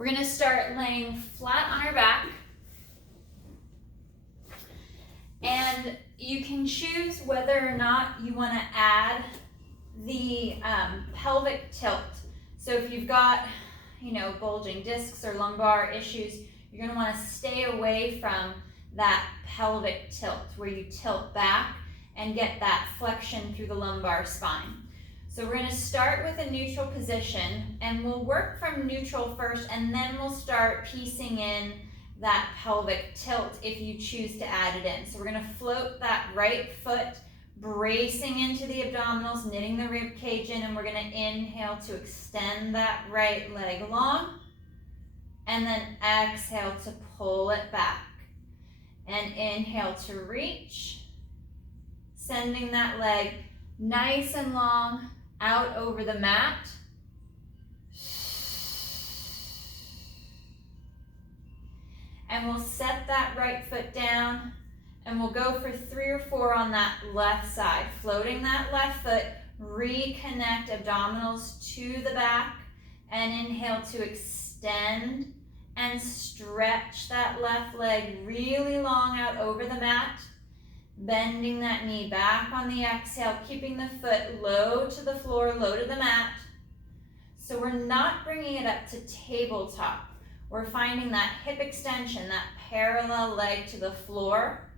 We're gonna start laying flat on our back. And you can choose whether or not you wanna add the pelvic tilt. So if you've got, bulging discs or lumbar issues, you're gonna wanna stay away from that pelvic tilt where you tilt back and get that flexion through the lumbar spine. So we're gonna start with a neutral position and we'll work from neutral first and then we'll start piecing in that pelvic tilt if you choose to add it in. So we're gonna float that right foot, bracing into the abdominals, knitting the rib cage in, and we're gonna inhale to extend that right leg long, and then exhale to pull it back. And inhale to reach, sending that leg nice and long out over the mat. And we'll set that right foot down and we'll go for 3 or 4 on that left side. Floating that left foot, reconnect abdominals to the back and inhale to extend and stretch that left leg really long out over the mat. Bending that knee back on the exhale, keeping the foot low to the floor, low to the mat. So we're not bringing it up to tabletop. We're finding that hip extension, that parallel leg to the floor.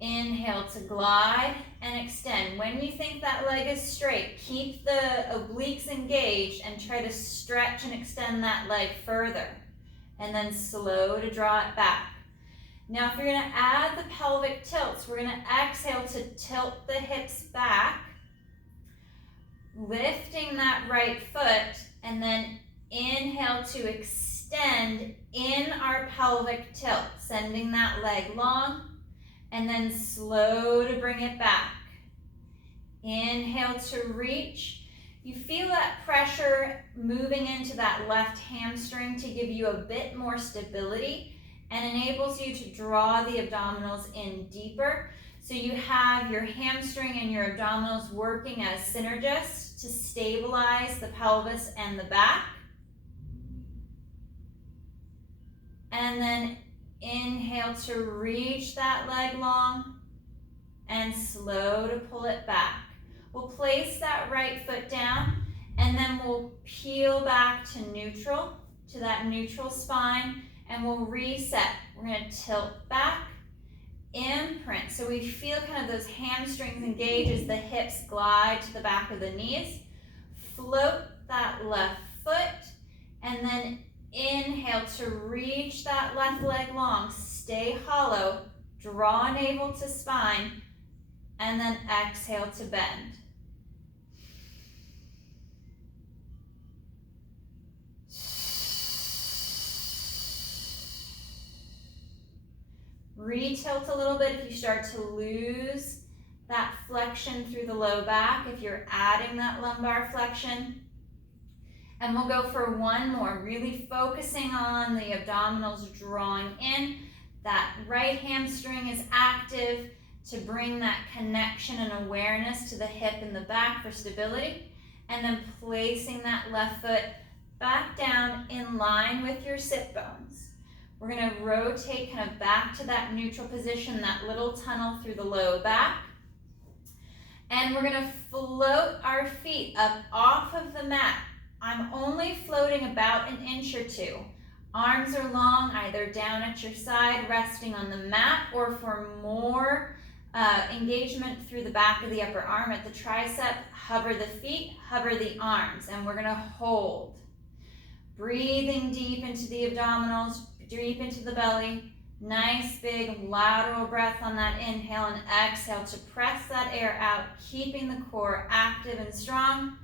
Inhale to glide and extend. When you think that leg is straight, keep the obliques engaged and try to stretch and extend that leg further. And then slow to draw it back. Now if you're gonna add the pelvic tilts, we're gonna exhale to tilt the hips back, lifting that right foot, and then inhale to extend in our pelvic tilt, sending that leg long, and then slow to bring it back. Inhale to reach. You feel that pressure moving into that left hamstring to give you a bit more stability and enables you to draw the abdominals in deeper. So you have your hamstring and your abdominals working as synergists to stabilize the pelvis and the back. And then inhale to reach that leg long and slow to pull it back. We'll place that right foot down and then we'll peel back to neutral, to that neutral spine, and we'll reset. We're gonna tilt back, imprint. So we feel kind of those hamstrings engage as the hips glide to the back of the knees. Float that left foot and then inhale to reach that left leg long. Stay hollow, draw navel to spine, and then exhale to bend. Retilt a little bit if you start to lose that flexion through the low back, if you're adding that lumbar flexion. And we'll go for one more, really focusing on the abdominals drawing in. That right hamstring is active to bring that connection and awareness to the hip and the back for stability. And then placing that left foot back down in line with your sit bones. We're gonna rotate kind of back to that neutral position, that little tunnel through the low back. And we're gonna float our feet up off of the mat. I'm only floating about 1 inch or 2. Arms are long, either down at your side, resting on the mat, or for more engagement through the back of the upper arm at the tricep, hover the feet, hover the arms, and we're gonna hold. Breathing deep into the abdominals, deep into the belly. Nice big lateral breath on that inhale, and exhale to press that air out, keeping the core active and strong.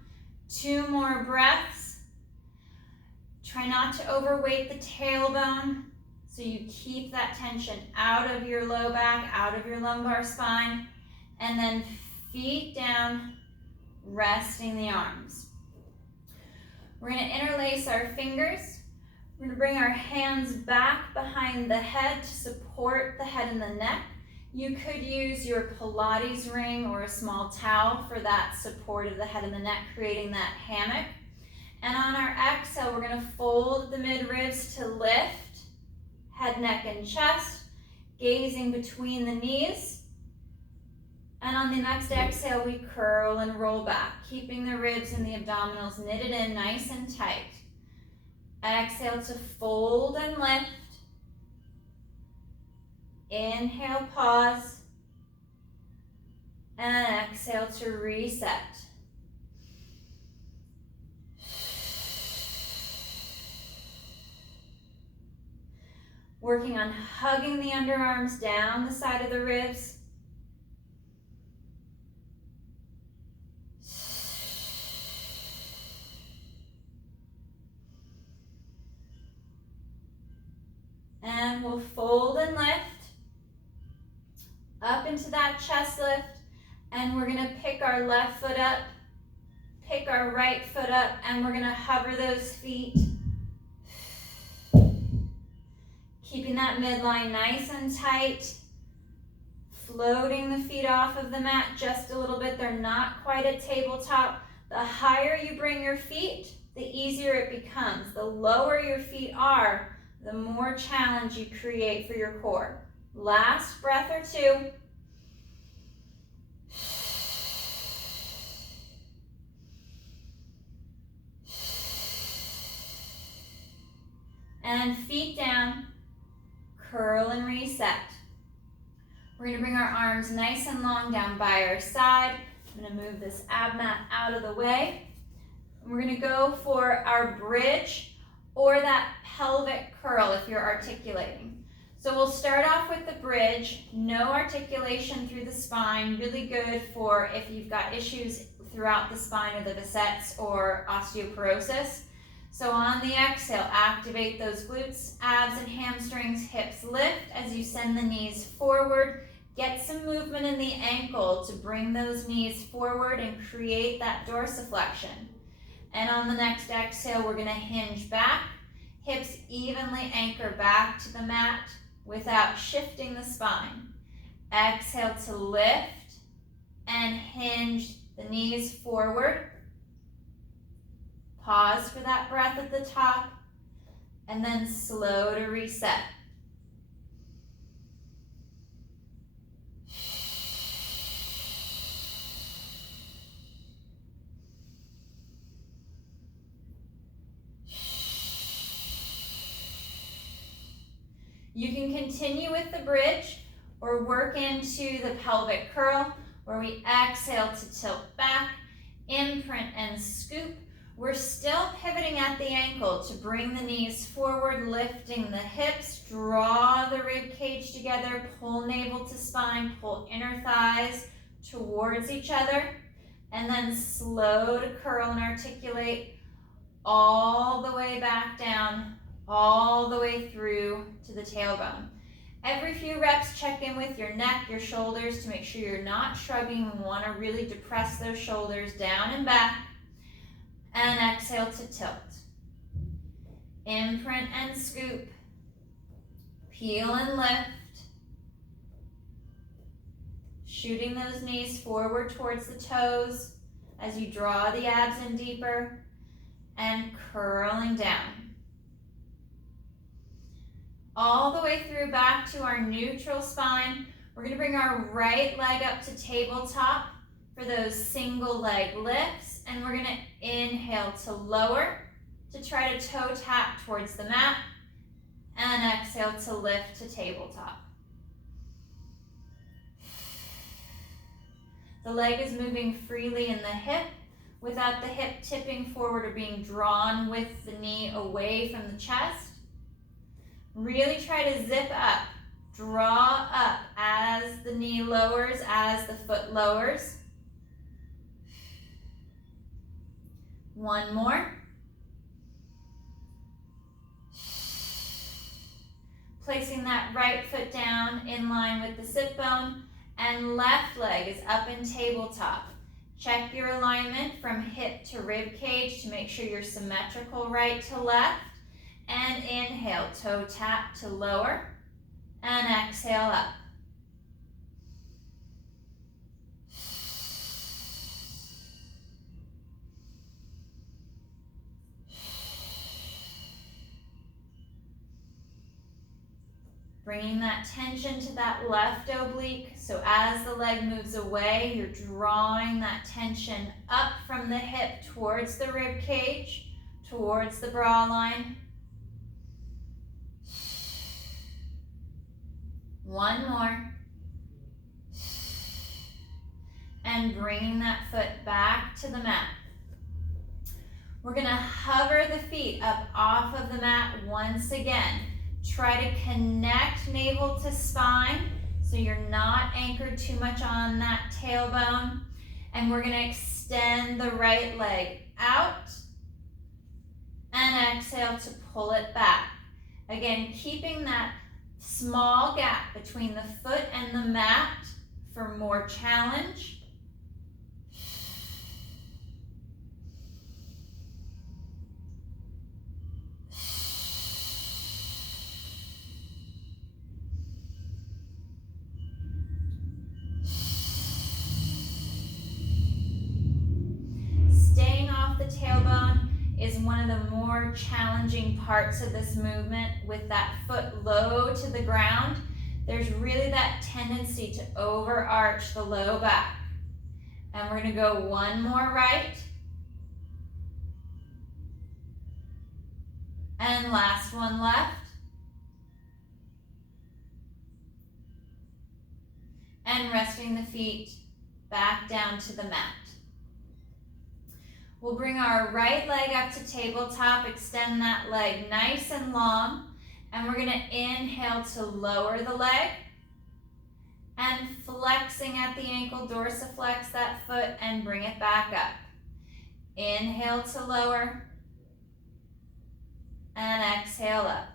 2 more breaths. Try not to overweight the tailbone, so you keep that tension out of your low back, out of your lumbar spine, and then feet down, resting the arms. We're gonna interlace our fingers. We're gonna bring our hands back behind the head to support the head and the neck. You could use your Pilates ring or a small towel for that support of the head and the neck, creating that hammock. And on our exhale, we're gonna fold fold the mid-ribs to lift, head, neck, and chest, gazing between the knees. And on the next exhale, we curl and roll back, keeping the ribs and the abdominals knitted in nice and tight. Exhale to fold and lift. Inhale, pause. And exhale to reset. Working on hugging the underarms down the side of the ribs. And we'll fold and lift up into that chest lift. And we're gonna pick our left foot up, pick our right foot up, and we're gonna hover those feet. Keeping that midline nice and tight. Floating the feet off of the mat just a little bit. They're not quite at tabletop. The higher you bring your feet, the easier it becomes. The lower your feet are, the more challenge you create for your core. Last breath or two. And feet down, curl and reset. We're gonna bring our arms nice and long down by our side. I'm gonna move this ab mat out of the way. We're gonna go for our bridge or that pelvic curl if you're articulating. So we'll start off with the bridge, no articulation through the spine, really good for if you've got issues throughout the spine of the facets or osteoporosis. So on the exhale, activate those glutes, abs and hamstrings, hips lift as you send the knees forward. Get some movement in the ankle to bring those knees forward and create that dorsiflexion. And on the next exhale, we're gonna hinge back, hips evenly anchor back to the mat without shifting the spine. Exhale to lift and hinge the knees forward. Pause for that breath at the top, and then slow to reset. You can continue with the bridge or work into the pelvic curl where we exhale to tilt back, imprint and scoop. We're still pivoting at the ankle to bring the knees forward, lifting the hips, draw the rib cage together, pull navel to spine, pull inner thighs towards each other, and then slow to curl and articulate all the way back down, all the way through to the tailbone. Every few reps, check in with your neck, your shoulders to make sure you're not shrugging. We want to really depress those shoulders down and back. And exhale to tilt. Imprint and scoop. Peel and lift. Shooting those knees forward towards the toes as you draw the abs in deeper. And curling down. All the way through back to our neutral spine. We're going to bring our right leg up to tabletop for those single leg lifts. And we're going to inhale to lower, to try to toe tap towards the mat. And exhale to lift to tabletop. The leg is moving freely in the hip without the hip tipping forward or being drawn with the knee away from the chest. Really try to zip up, draw up as the knee lowers, as the foot lowers. One more. Placing that right foot down in line with the sit bone, and left leg is up in tabletop. Check your alignment from hip to rib cage to make sure you're symmetrical right to left. And inhale, toe tap to lower, and exhale up. Bringing that tension to that left oblique. So as the leg moves away, you're drawing that tension up from the hip towards the rib cage, towards the bra line. One more. And bringing that foot back to the mat. We're going to hover the feet up off of the mat once again. Try to connect navel to spine so you're not anchored too much on that tailbone. And we're going to extend the right leg out and exhale to pull it back. Again, keeping that small gap between the foot and the mat for more challenge. Staying off the tailbone is one of the more challenging parts of this movement. With that foot low to the ground, there's really that tendency to overarch the low back. And we're going to go one more right. And last one left. And resting the feet back down to the mat. We'll bring our right leg up to tabletop, extend that leg nice and long, and we're going to inhale to lower the leg, and flexing at the ankle, dorsiflex that foot and bring it back up. Inhale to lower, and exhale up.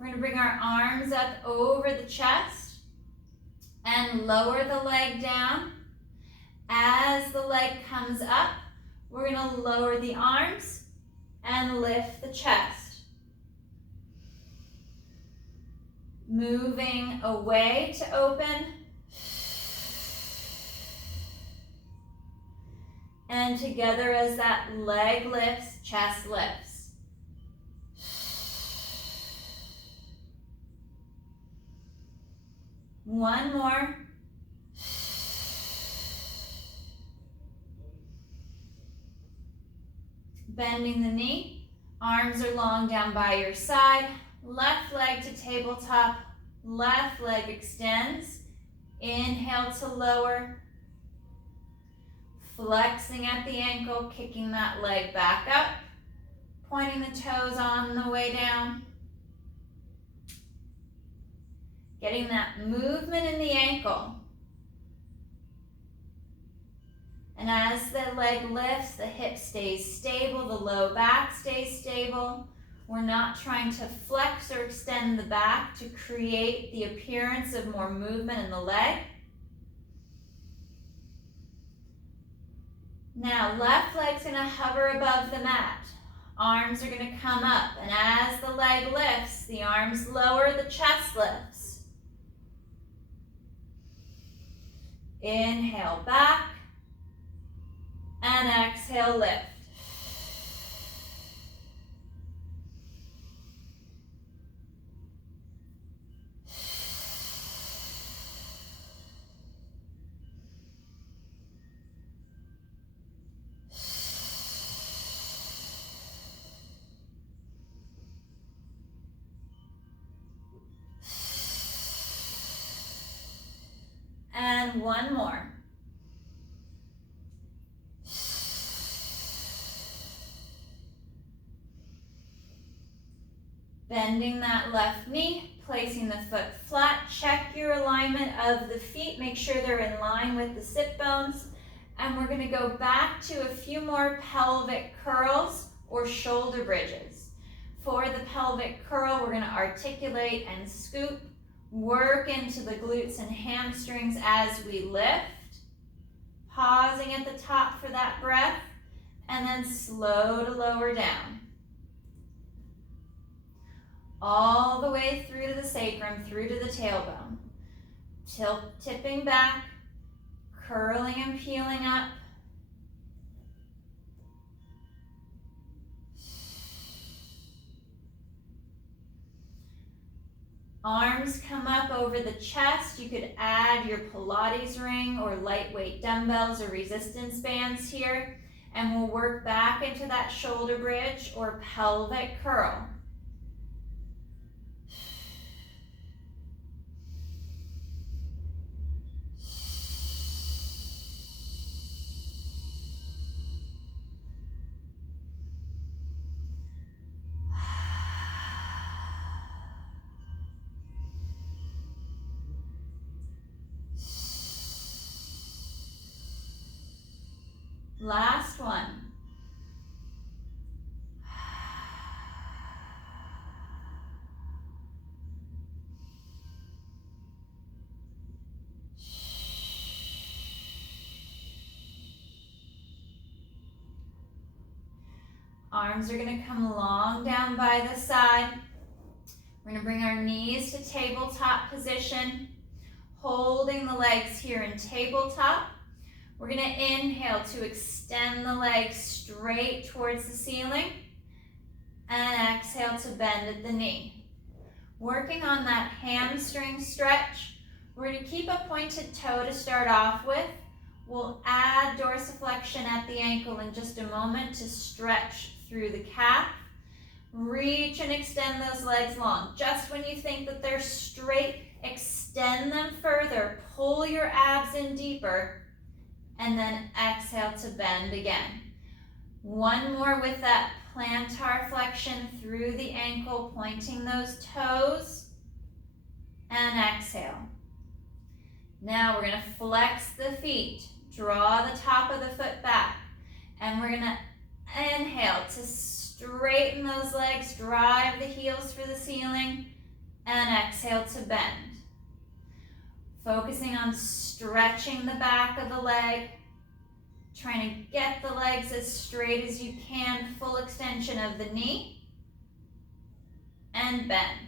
We're going to bring our arms up over the chest and lower the leg down. As the leg comes up, we're going to lower the arms and lift the chest. Moving away to open. And together as that leg lifts, chest lifts. One more. Bending the knee, arms are long down by your side, left leg to tabletop, left leg extends, inhale to lower, flexing at the ankle, kicking that leg back up, pointing the toes on the way down. Getting that movement in the ankle. And as the leg lifts, the hip stays stable, the low back stays stable. We're not trying to flex or extend the back to create the appearance of more movement in the leg. Now, left leg's going to hover above the mat. Arms are going to come up, and as the leg lifts, the arms lower, the chest lifts. Inhale back, and exhale lift. And one more. Bending that left knee, placing the foot flat. Check your alignment of the feet. Make sure they're in line with the sit bones. And we're going to go back to a few more pelvic curls or shoulder bridges. For the pelvic curl, we're going to articulate and scoop. Work into the glutes and hamstrings as we lift. Pausing at the top for that breath, and then slow to lower down. All the way through to the sacrum, through to the tailbone. Tipping back, curling and peeling up. Arms come up over the chest. You could add your Pilates ring or lightweight dumbbells or resistance bands here. And we'll work back into that shoulder bridge or pelvic curl. Last one. Arms are going to come long down by the side. We're going to bring our knees to tabletop position, holding the legs here in tabletop. We're going to inhale to extend the legs straight towards the ceiling and exhale to bend at the knee. Working on that hamstring stretch, we're going to keep a pointed toe to start off with. We'll add dorsiflexion at the ankle in just a moment to stretch through the calf. Reach and extend those legs long. Just when you think that they're straight, extend them further. Pull your abs in deeper. And then exhale to bend again. One more with that plantar flexion through the ankle, pointing those toes. And exhale. Now we're going to flex the feet. Draw the top of the foot back. And we're going to inhale to straighten those legs, drive the heels for the ceiling, and exhale to bend. Focusing on stretching the back of the leg, trying to get the legs as straight as you can, full extension of the knee, and bend.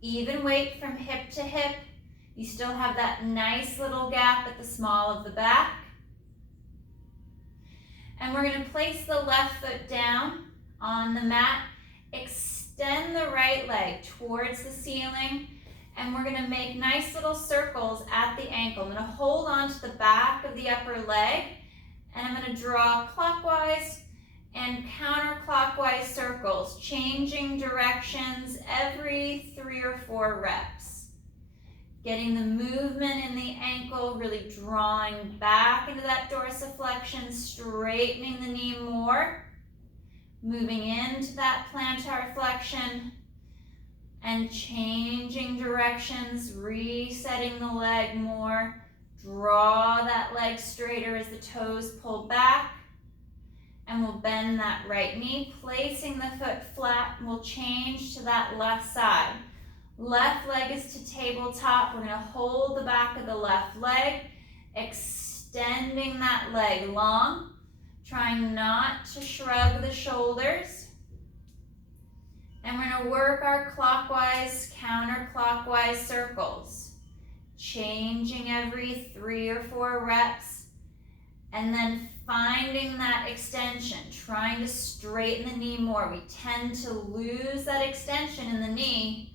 Even weight from hip to hip. You still have that nice little gap at the small of the back. And we're going to place the left foot down on the mat. Extend the right leg towards the ceiling. And we're going to make nice little circles at the ankle. I'm going to hold on to the back of the upper leg. And I'm going to draw clockwise and counterclockwise circles, changing directions every 3 or 4 reps. Getting the movement in the ankle, really drawing back into that dorsiflexion, straightening the knee more, moving into that plantar flexion, and changing directions, resetting the leg more. Draw that leg straighter as the toes pull back. And we'll bend that right knee, placing the foot flat, and we'll change to that left side. Left leg is to tabletop. We're going to hold the back of the left leg, extending that leg long, trying not to shrug the shoulders. And we're going to work our clockwise, counterclockwise circles, changing every 3 or 4 reps. And then finding that extension, trying to straighten the knee more. We tend to lose that extension in the knee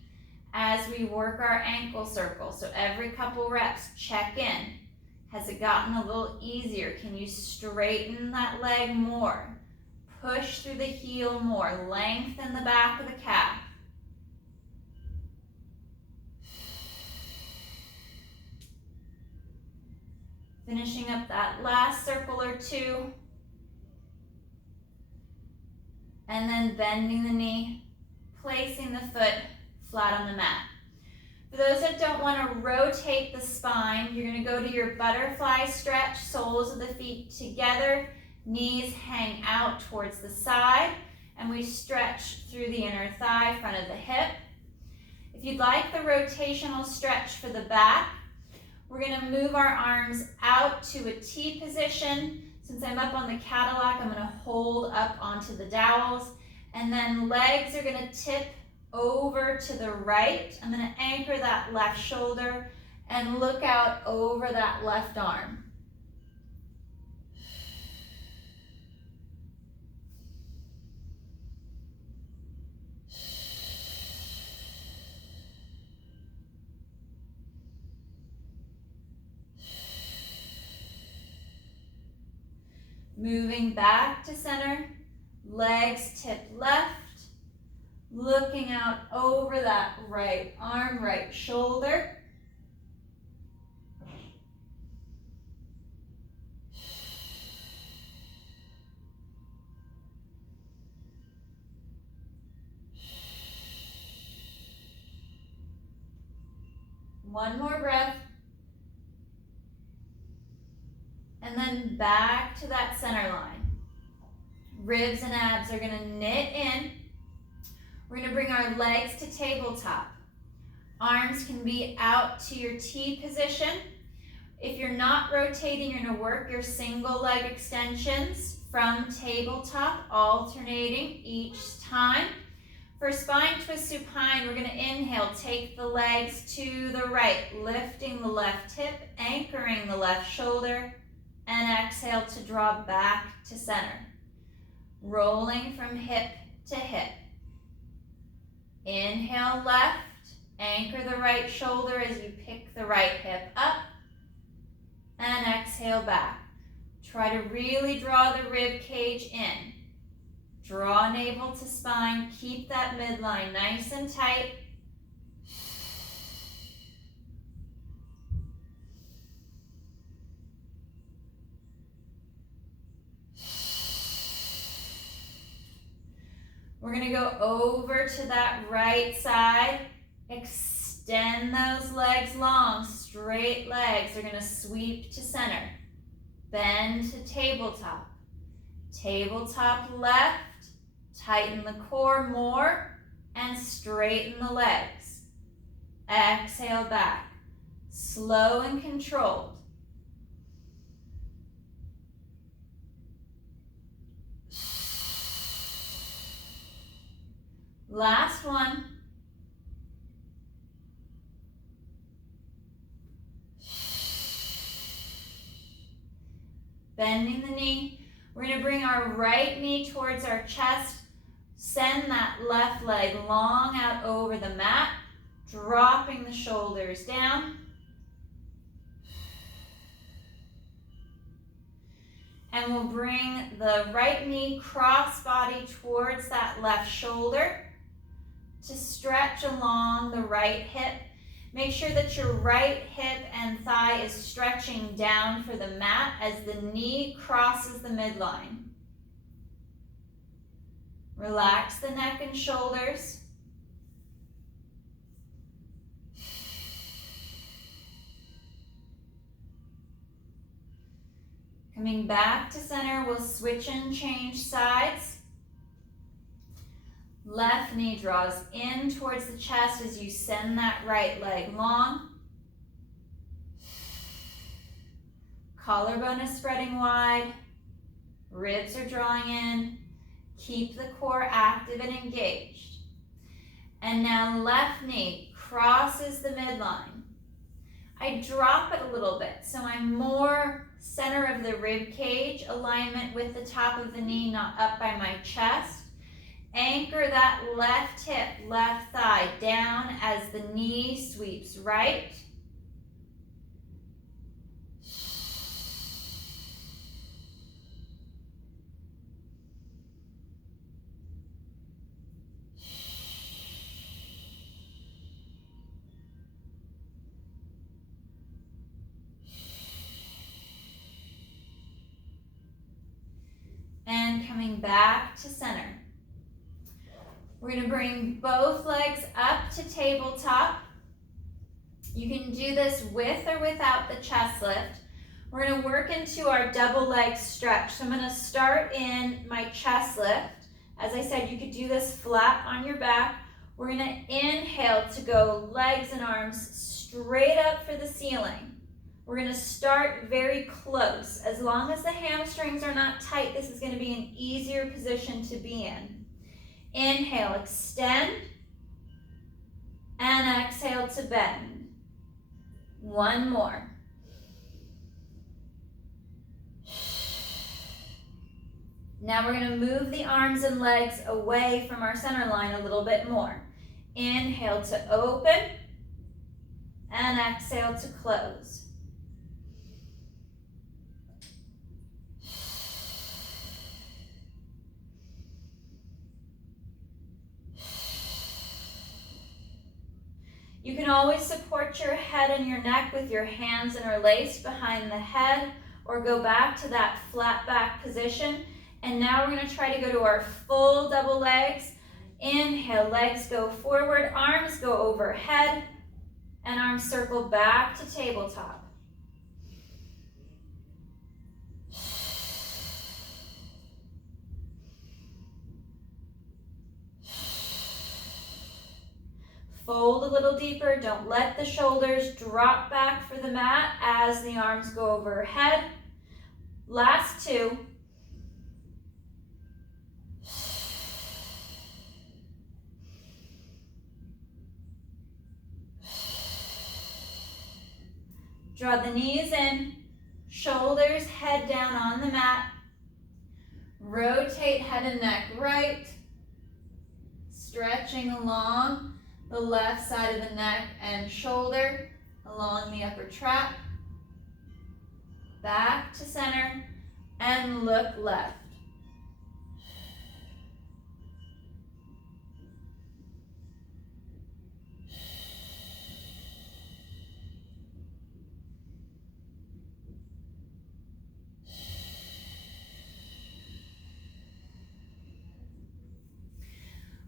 as we work our ankle circle. So every couple reps, check in. Has it gotten a little easier? Can you straighten that leg more? Push through the heel more. Lengthen the back of the calf. Finishing up that last circle or 2. And then bending the knee, placing the foot flat on the mat. For those that don't want to rotate the spine, you're going to go to your butterfly stretch, soles of the feet together, knees hang out towards the side, and we stretch through the inner thigh, front of the hip. If you'd like the rotational stretch for the back, we're going to move our arms out to a T position. Since I'm up on the Cadillac, I'm going to hold up onto the dowels. And then legs are going to tip over to the right. I'm going to anchor that left shoulder and look out over that left arm. Moving back to center, legs tip left, looking out over that right arm, right shoulder. One more breath. And then back to that center line. Ribs and abs are gonna knit in. We're gonna bring our legs to tabletop. Arms can be out to your T position. If you're not rotating, you're gonna work your single leg extensions from tabletop, alternating each time. For spine twist supine, we're gonna inhale, take the legs to the right, lifting the left hip, anchoring the left shoulder, and exhale to draw back to center. Rolling from hip to hip. Inhale left, anchor the right shoulder as you pick the right hip up, and exhale back. Try to really draw the rib cage in. Draw navel to spine, keep that midline nice and tight. We're gonna go over to that right side. Extend those legs long, straight legs are gonna sweep to center. Bend to tabletop. Tabletop left, tighten the core more, and straighten the legs. Exhale back, slow and controlled. Last one. Bending the knee. We're going to bring our right knee towards our chest. Send that left leg long out over the mat, dropping the shoulders down. And we'll bring the right knee cross-body towards that left shoulder to stretch along the right hip. Make sure that your right hip and thigh is stretching down for the mat as the knee crosses the midline. Relax the neck and shoulders. Coming back to center, we'll switch and change sides. Left knee draws in towards the chest as you send that right leg long. Collarbone is spreading wide. Ribs are drawing in. Keep the core active and engaged. And now left knee crosses the midline. I drop it a little bit, so I'm more center of the rib cage, alignment with the top of the knee, not up by my chest. Anchor that left hip, left thigh down as the knee sweeps right. And coming back to center. We're going to bring both legs up to tabletop. You can do this with or without the chest lift. We're going to work into our double leg stretch. So I'm going to start in my chest lift. As I said, you could do this flat on your back. We're going to inhale to go legs and arms straight up for the ceiling. We're going to start very close. As long as the hamstrings are not tight, this is going to be an easier position to be in. Inhale, extend, and exhale to bend. One more. Now we're going to move the arms and legs away from our center line a little bit more. Inhale to open, and exhale to close. You can always support your head and your neck with your hands interlaced behind the head, or go back to that flat back position. And now we're going to try to go to our full double legs. Inhale, legs go forward, arms go overhead, and arms circle back to tabletop. Fold a little deeper. Don't let the shoulders drop back for the mat as the arms go overhead. Last two. Draw the knees in, shoulders, head down on the mat. Rotate head and neck right, stretching along the left side of the neck and shoulder, along the upper trap. Back to center and look left.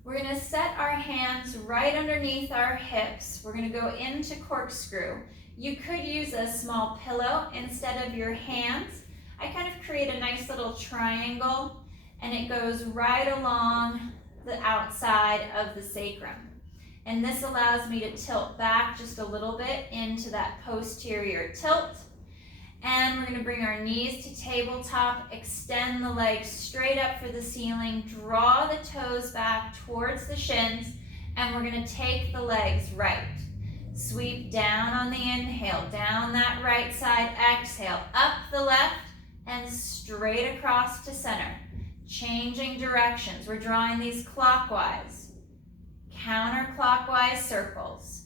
We're going to set our hands right underneath our hips. We're going to go into corkscrew. You could use a small pillow instead of your hands. I kind of create a nice little triangle, and it goes right along the outside of the sacrum. And this allows me to tilt back just a little bit into that posterior tilt. And we're going to bring our knees to tabletop, extend the legs straight up for the ceiling, draw the toes back towards the shins, and we're going to take the legs right. Sweep down on the inhale, down that right side, exhale, up the left, and straight across to center. Changing directions. We're drawing these clockwise, counterclockwise circles.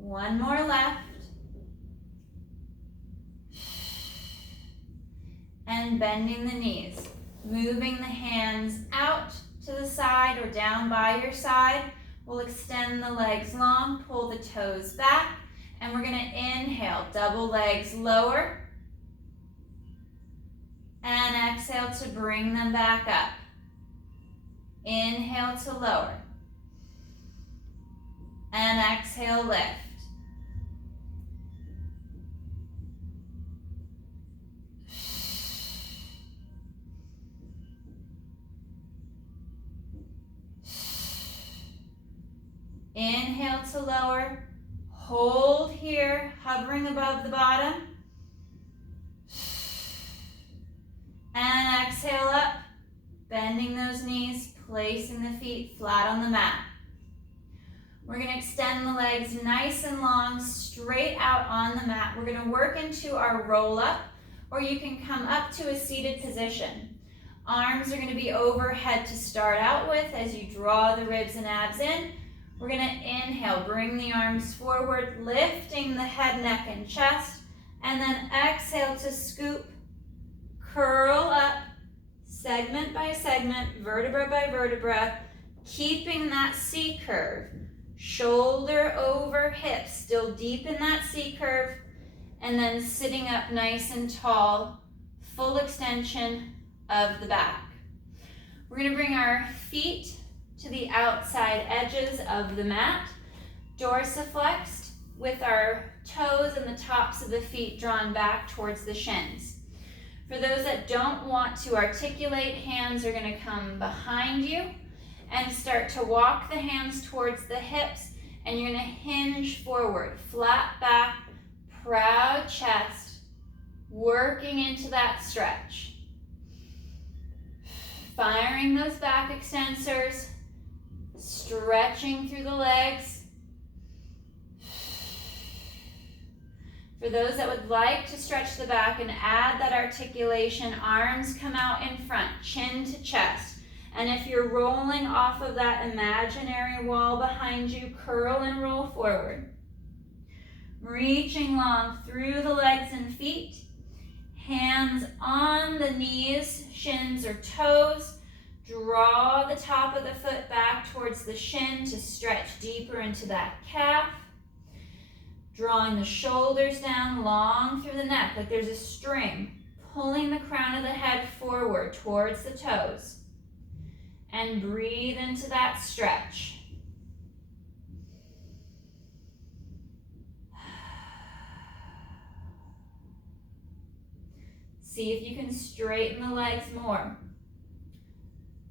One more left. And bending the knees. Moving the hands out to the side or down by your side. We'll extend the legs long, pull the toes back, and we're going to inhale, double legs lower. And exhale to bring them back up. Inhale to lower. And exhale, lift. Inhale to lower, hold here, hovering above the bottom. And exhale up, bending those knees, placing the feet flat on the mat. We're going to extend the legs nice and long, straight out on the mat. We're going to work into our roll up, or you can come up to a seated position. Arms are going to be overhead to start out with as you draw the ribs and abs in. We're going to inhale, bring the arms forward, lifting the head, neck, and chest, and then exhale to scoop, curl up, segment by segment, vertebra by vertebra, keeping that C curve. Shoulder over hip, still deep in that C curve, and then sitting up nice and tall, full extension of the back. We're going to bring our feet to the outside edges of the mat, dorsiflexed with our toes and the tops of the feet drawn back towards the shins. For those that don't want to articulate, hands are going to come behind you and start to walk the hands towards the hips, and you're going to hinge forward, flat back, proud chest, working into that stretch. Firing those back extensors, stretching through the legs. For those that would like to stretch the back and add that articulation, arms come out in front, chin to chest. And if you're rolling off of that imaginary wall behind you, curl and roll forward. Reaching long through the legs and feet. Hands on the knees, shins or toes. Draw the top of the foot back towards the shin to stretch deeper into that calf. Drawing the shoulders down long through the neck like there's a string, pulling the crown of the head forward towards the toes. And breathe into that stretch. See if you can straighten the legs more.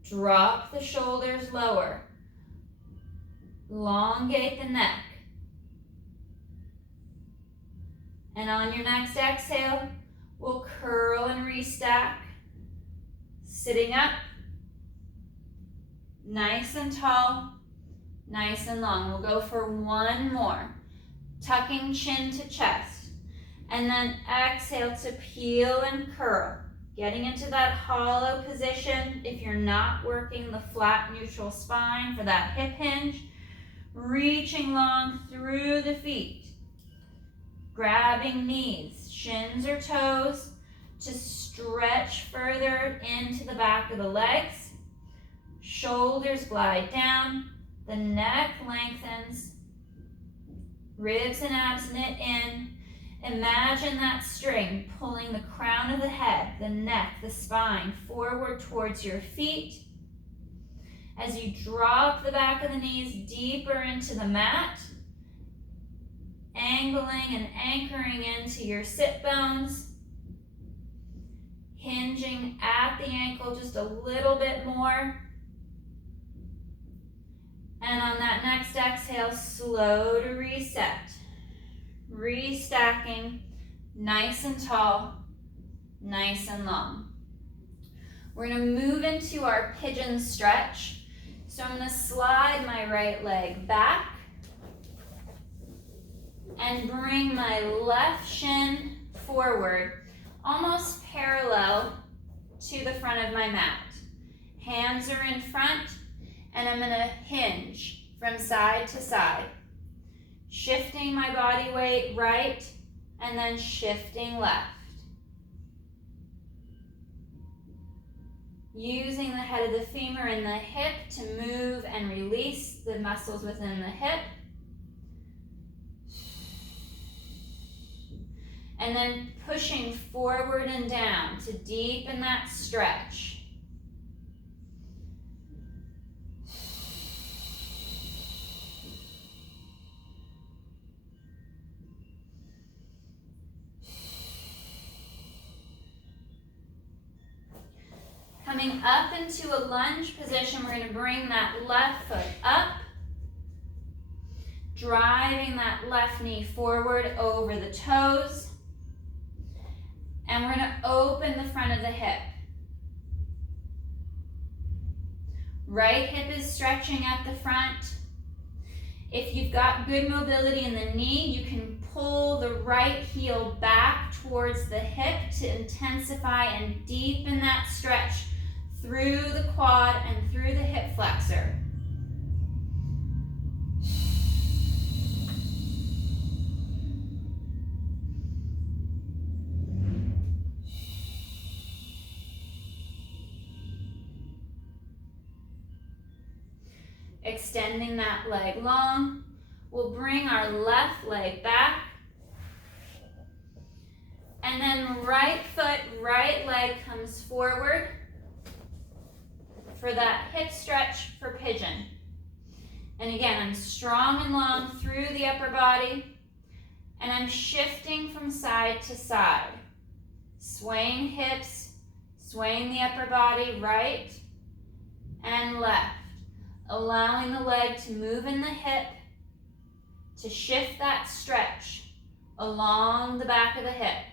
Drop the shoulders lower. Elongate the neck. And on your next exhale, we'll curl and restack. Sitting up. Nice and tall. Nice and long. We'll go for one more. Tucking chin to chest. And then exhale to peel and curl. Getting into that hollow position if you're not working the flat neutral spine for that hip hinge. Reaching long through the feet. Grabbing knees, shins or toes to stretch further into the back of the legs. Shoulders glide down. The neck lengthens. Ribs and abs knit in. Imagine that string pulling the crown of the head, the neck, the spine forward towards your feet. As you drop the back of the knees deeper into the mat, angling and anchoring into your sit bones, hinging at the ankle just a little bit more. And on that next exhale, slow to reset. Restacking, nice and tall, nice and long. We're going to move into our pigeon stretch. So I'm going to slide my right leg back and bring my left shin forward, almost parallel to the front of my mat. Hands are in front, and I'm going to hinge from side to side. Shifting my body weight right, and then shifting left. Using the head of the femur and the hip to move and release the muscles within the hip. And then pushing forward and down to deepen that stretch. Coming up into a lunge position, we're going to bring that left foot up, driving that left knee forward over the toes, and we're going to open the front of the hip. Right hip is stretching at the front. If you've got good mobility in the knee, you can pull the right heel back towards the hip to intensify and deepen that stretch through the quad and through the hip flexor. Extending that leg long, we'll bring our left leg back. And then right foot, right leg comes forward for that hip stretch for pigeon. And again, I'm strong and long through the upper body, and I'm shifting from side to side. Swaying hips, swaying the upper body right and left. Allowing the leg to move in the hip to shift that stretch along the back of the hip.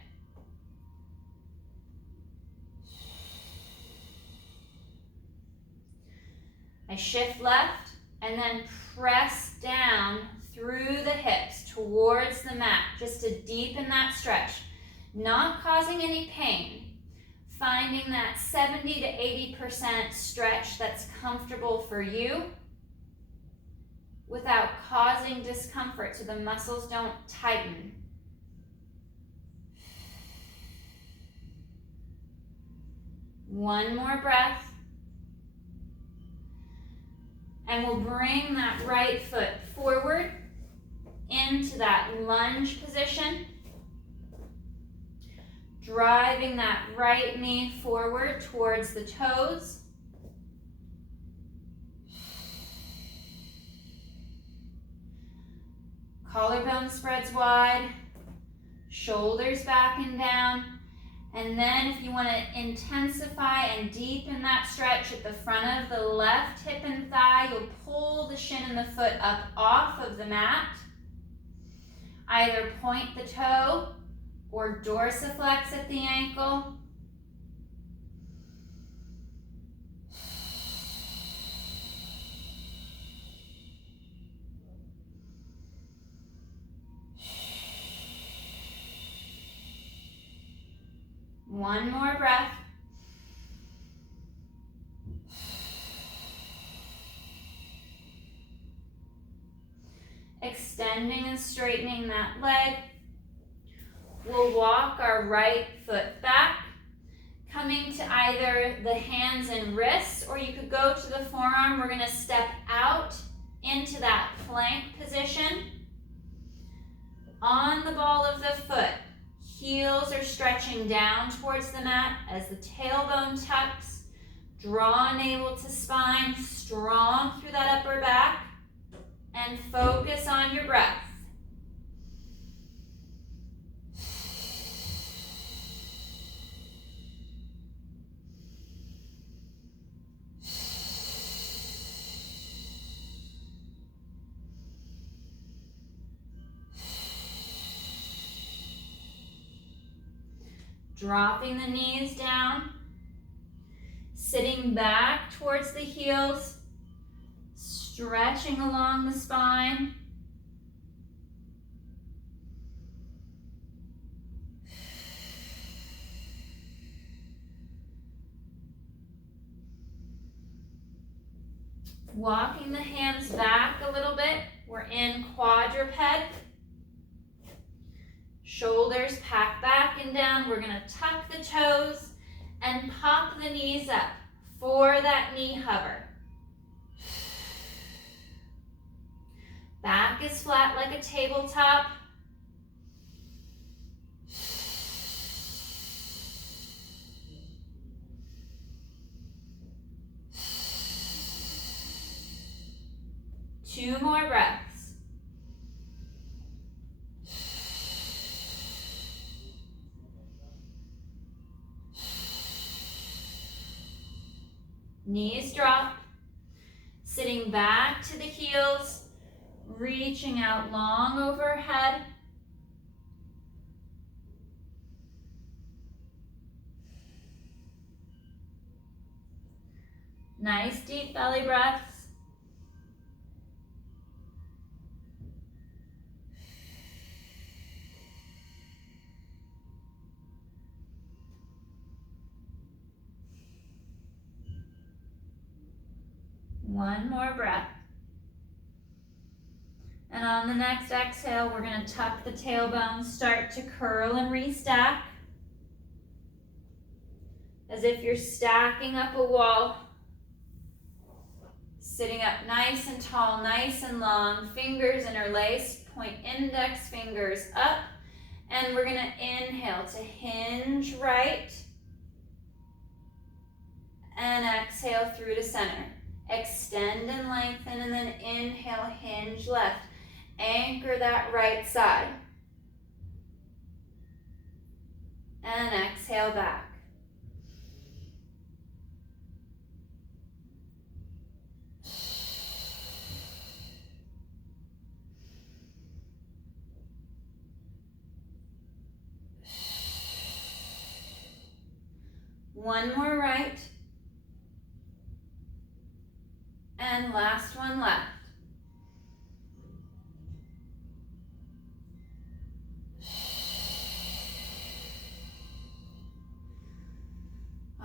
I shift left and then press down through the hips towards the mat, just to deepen that stretch, not causing any pain. Finding that 70 to 80% stretch that's comfortable for you without causing discomfort so the muscles don't tighten. One more breath. And we'll bring that right foot forward into that lunge position. Driving that right knee forward towards the toes. Collarbone spreads wide. Shoulders back and down. And then if you want to intensify and deepen that stretch at the front of the left hip and thigh, you'll pull the shin and the foot up off of the mat. Either point the toe or dorsiflex at the ankle. One more breath. Extending and straightening that leg. We'll walk our right foot back, coming to either the hands and wrists, or you could go to the forearm. We're going to step out into that plank position. On the ball of the foot, heels are stretching down towards the mat as the tailbone tucks. Draw navel to spine, strong through that upper back, and focus on your breath. Dropping the knees down, sitting back towards the heels, stretching along the spine. Walking the hands back a little bit. We're in quadruped. Shoulders pack back and down. We're going to tuck the toes and pop the knees up for that knee hover. Back is flat like a tabletop. Two more breaths. Knees drop, sitting back to the heels, reaching out long overhead. Nice deep belly breaths. One more breath. And on the next exhale, we're going to tuck the tailbone, start to curl and restack. As if you're stacking up a wall. Sitting up nice and tall, nice and long, fingers interlaced, point index fingers up. And we're going to inhale to hinge right. And exhale through to center. Extend and lengthen, and then inhale, hinge left. Anchor that right side. And exhale back. One more right. And last one left.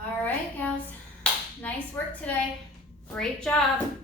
All right, gals. Nice work today. Great job.